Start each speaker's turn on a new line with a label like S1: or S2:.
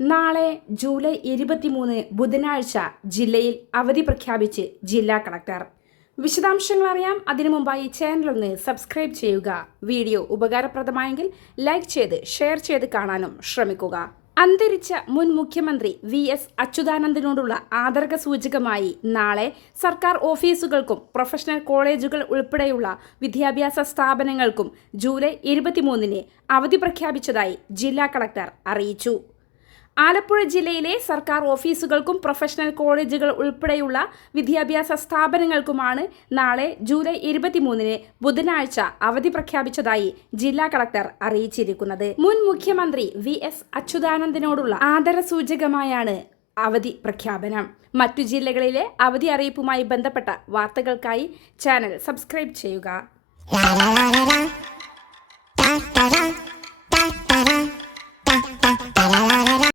S1: നാളെ ജൂലൈ ഇരുപത്തിമൂന്ന് ബുധനാഴ്ച ജില്ലയിൽ അവധി പ്രഖ്യാപിച്ച് ജില്ലാ കളക്ടർ. വിശദാംശങ്ങൾ അറിയാം. അതിനു മുമ്പായി ചാനൽ ഒന്ന് സബ്സ്ക്രൈബ് ചെയ്യുക. വീഡിയോ ഉപകാരപ്രദമായെങ്കിൽ ലൈക്ക് ചെയ്ത് ഷെയർ ചെയ്ത് കാണാനും ശ്രമിക്കുക. അന്തരിച്ച മുൻ മുഖ്യമന്ത്രി വി എസ് അച്യുതാനന്ദനോടുള്ള ആദരക സൂചകമായി നാളെ സർക്കാർ ഓഫീസുകൾക്കും പ്രൊഫഷണൽ കോളേജുകൾ ഉൾപ്പെടെയുള്ള വിദ്യാഭ്യാസ സ്ഥാപനങ്ങൾക്കും ജൂലൈ ഇരുപത്തിമൂന്നിന് അവധി പ്രഖ്യാപിച്ചതായി ജില്ലാ കളക്ടർ അറിയിച്ചു. ആലപ്പുഴ ജില്ലയിലെ സർക്കാർ ഓഫീസുകൾക്കും പ്രൊഫഷണൽ കോളേജുകൾ ഉൾപ്പെടെയുള്ള വിദ്യാഭ്യാസ സ്ഥാപനങ്ങൾക്കുമാണ് നാളെ ജൂലൈ ഇരുപത്തിമൂന്നിന് ബുധനാഴ്ച അവധി പ്രഖ്യാപിച്ചതായി ജില്ലാ കളക്ടർ അറിയിച്ചിരിക്കുന്നത്. മുൻ മുഖ്യമന്ത്രി വി എസ് അച്യുതാനന്ദനോടുള്ള ആദരസൂചകമായാണ് അവധി പ്രഖ്യാപനം. മറ്റു ജില്ലകളിലെ അവധി അറിയിപ്പുമായി ബന്ധപ്പെട്ട വാർത്തകൾക്കായി ചാനൽ സബ്സ്ക്രൈബ് ചെയ്യുക.